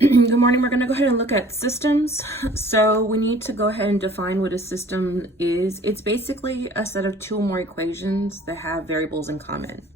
Good morning. We're going to go ahead and look at systems. So we need to go ahead and define what a system is. It's basically a set of two or more equations that have variables in common.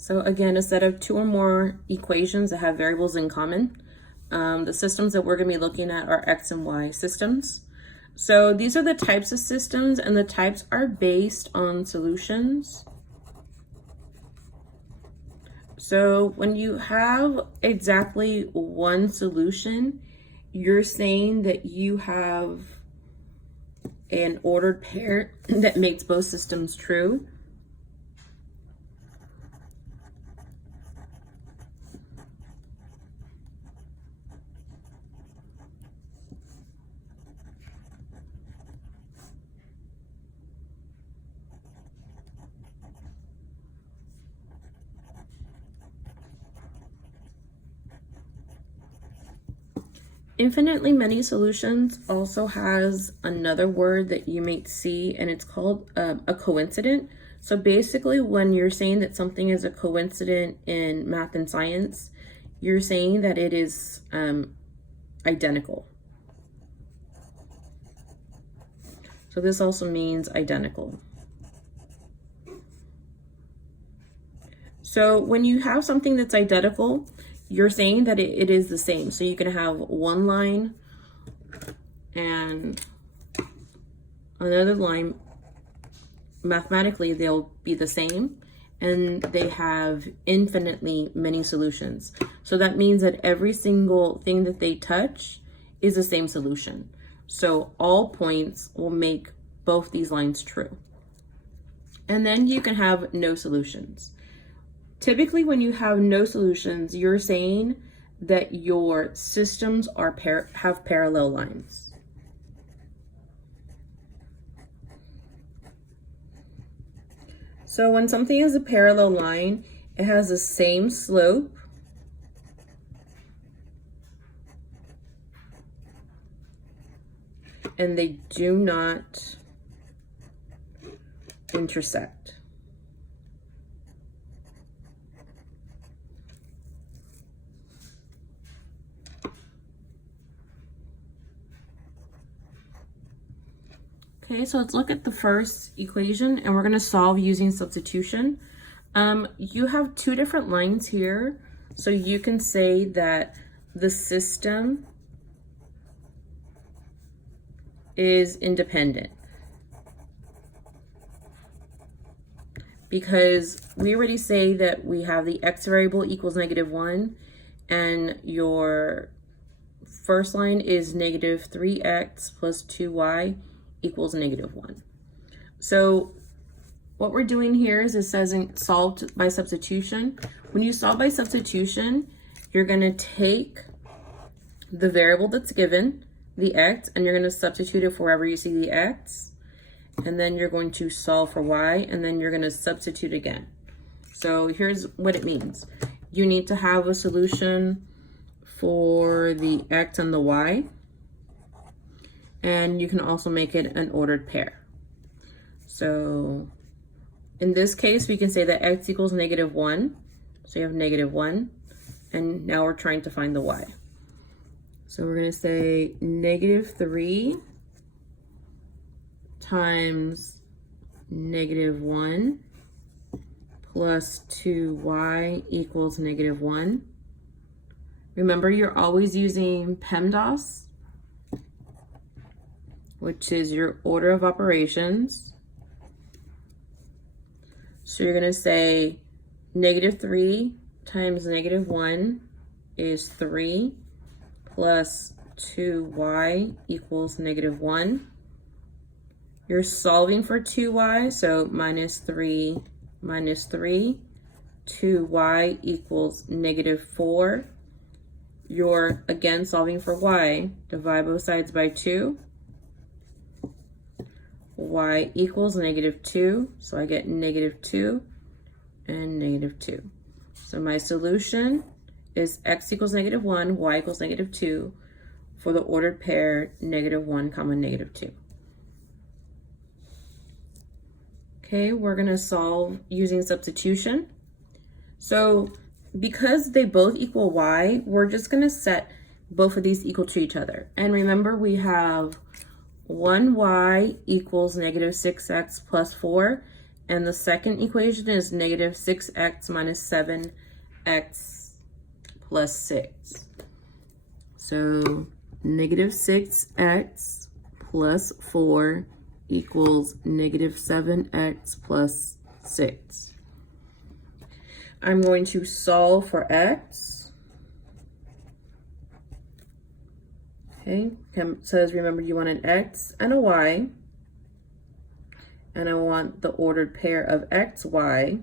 So again, a set of two or more equations that have variables in common. The systems that we're going to be looking at are X and Y systems. So these are the types of systems, and the types are based on solutions. So when you have exactly one solution, you're saying that you have an ordered pair that makes both systems true. Infinitely many solutions also has another word that you might see, and it's called a coincident. So basically, when you're saying that something is a coincident in math and science, you're saying that it is identical. So this also means identical. So when you have something that's identical, you're saying that it is the same. So you can have one line and another line. Mathematically, they'll be the same, and they have infinitely many solutions. So that means that every single thing that they touch is the same solution. So all points will make both these lines true. And then you can have no solutions. Typically, when you have no solutions, you're saying that your systems have parallel lines. So when something is a parallel line, it has the same slope, and they do not intersect. Okay, so let's look at the first equation, and we're going to solve using substitution. You have two different lines here, so you can say that the system is independent, because we already say that we have the x variable equals -1, and your first line is -3x plus 2y equals -1. So what we're doing here is it says solved by substitution. When you solve by substitution, you're going to take the variable that's given, the x, and you're going to substitute it for wherever you see the x, and then you're going to solve for y, and then you're going to substitute again. So here's what it means. You need to have a solution for the x and the y, and you can also make it an ordered pair. So in this case, we can say that x equals -1. So you have -1, and now we're trying to find the y. So we're going to say -3 times -1 plus 2y equals -1. Remember, you're always using PEMDAS, which is your order of operations. So you're going to say -3 times -1 is 3 plus 2y equals -1. You're solving for 2y, so -3 minus 3, 2y equals -4. you're again solving for y, divide both sides by 2. Y equals -2, so I get -2 and -2. So my solution is x equals -1, y equals -2 for the ordered pair -1, -2. Okay, we're gonna solve using substitution. So because they both equal y, we're just gonna set both of these equal to each other. And remember, we have 1y equals -6x plus 4, and the second equation is -6x minus 7x plus 6. So -6x plus 4 equals -7x plus 6. I'm going to solve for x. Okay, it says remember you want an x and a y, and I want the ordered pair of x, y.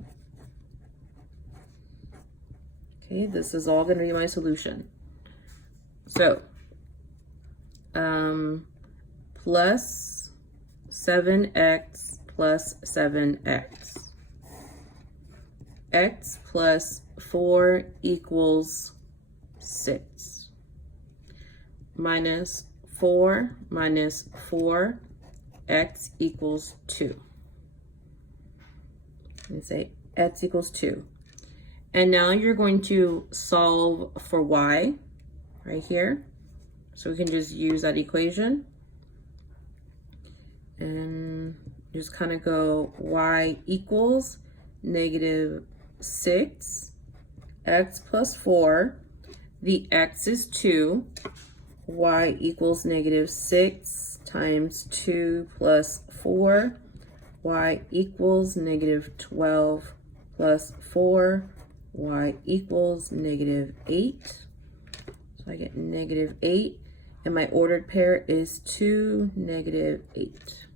Okay, this is all going to be my solution. So, plus 7x plus 7x. X plus 4 equals 6. Minus 4 minus 4, x equals 2. Let me say x equals 2. And now you're going to solve for y right here. So we can just use that equation. And just kind of go y equals -6, x plus 4, the x is 2, y equals -6 times 2 plus 4, y equals -12 plus 4, y equals -8. So I get -8, and my ordered pair is 2, -8.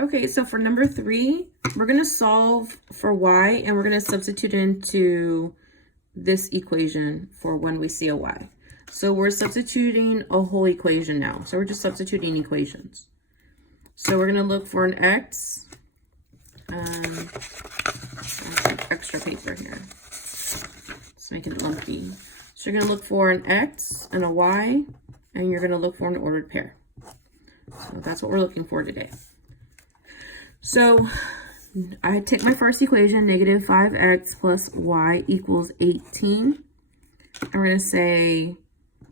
Okay, so for number 3, we're going to solve for y, and we're going to substitute into this equation for when we see a y. So we're substituting a whole equation now. So we're just substituting equations. So we're going to look for an x. Some extra paper here. Let's make it lumpy. So you're going to look for an x and a y, and you're going to look for an ordered pair. So that's what we're looking for today. So I take my first equation, -5x plus y equals 18. I'm going to say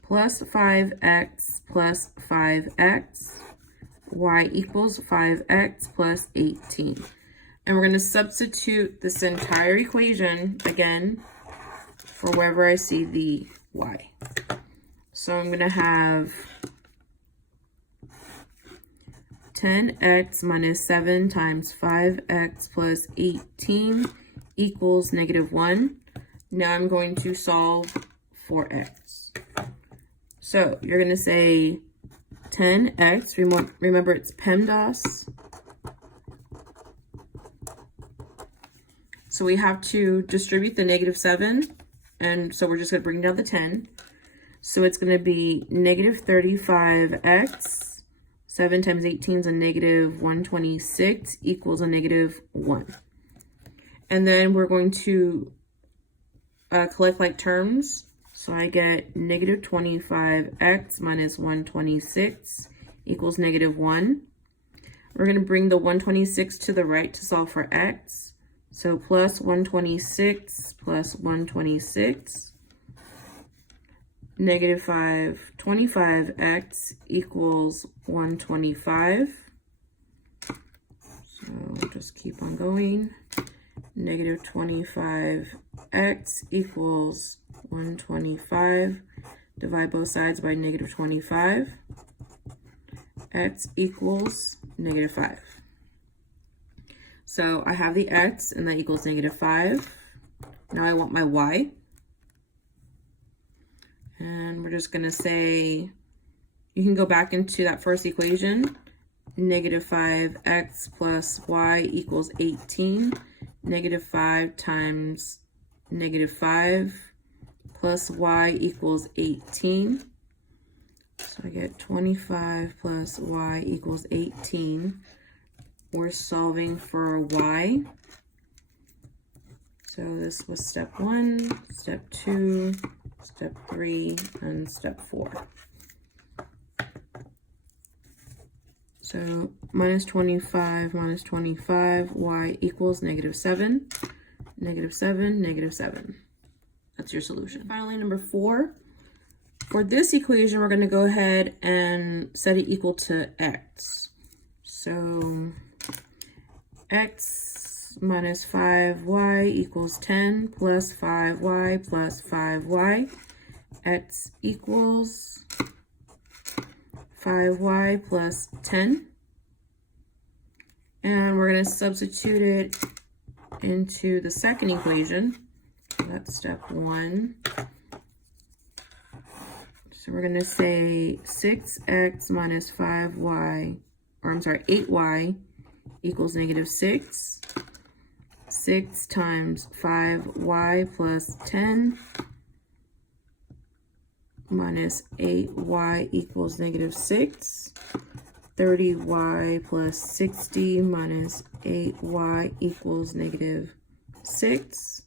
plus 5x plus 5x, y equals 5x plus 18. And we're going to substitute this entire equation again for wherever I see the y. So I'm going to have 10x minus 7 times 5x plus 18 equals -1. Now I'm going to solve for x. So you're going to say 10x, remember it's PEMDAS. So we have to distribute the -7, and so we're just going to bring down the 10. So it's going to be -35x. 7 times 18 is a -126 equals a -1. And then we're going to collect like terms. So I get -25x minus 126 equals -1. We're going to bring the 126 to the right to solve for x. So plus 126 plus 126. -25x equals 125. So just keep on going. -25x equals 125. Divide both sides by -25. X equals -5. So I have the x, and that equals -5. Now I want my y. And we're just going to say, you can go back into that first equation. -5x plus y equals 18. -5 times -5 plus y equals 18. So I get 25 plus y equals 18. We're solving for y. So this was step 1, step 2, step 3, and step 4. So minus 25 minus 25, y equals -7, -7, -7. That's your solution. Finally, number 4. For this equation, we're going to go ahead and set it equal to x. So x minus 5y equals 10 plus 5y plus 5y. X equals 5y plus 10. And we're going to substitute it into the second equation. That's step 1. So we're going to say 6x minus 5y, or I'm sorry, 8y equals -6. 6 times 5y plus 10 minus 8y equals -6. 30y plus 60 minus 8y equals -6.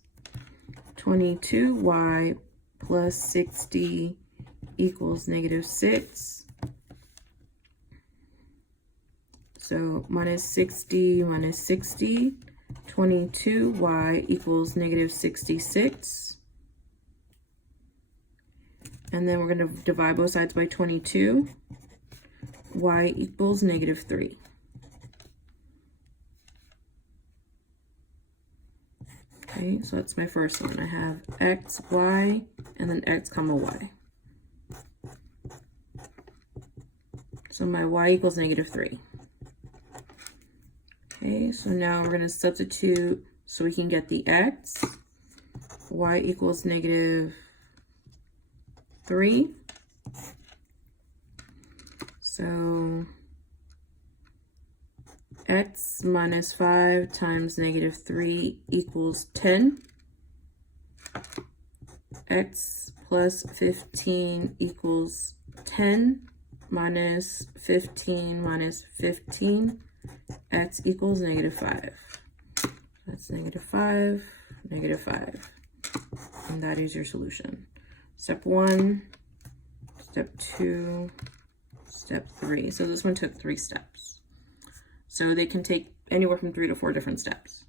22y plus 60 equals -6. So minus 60 minus 60, 22y equals -66. And then we're going to divide both sides by 22. Y equals -3. Okay, so that's my first one. I have x, y, and then x comma y. So my y equals -3. Okay, so now we're going to substitute so we can get the x. Y equals -3. So x minus 5 times -3 equals 10. X plus 15 equals 10 minus 15 minus 15. X equals -5. That's -5, -5. And that is your solution. Step 1, step 2, step 3. So this one took 3 steps. So they can take anywhere from 3 to 4 different steps.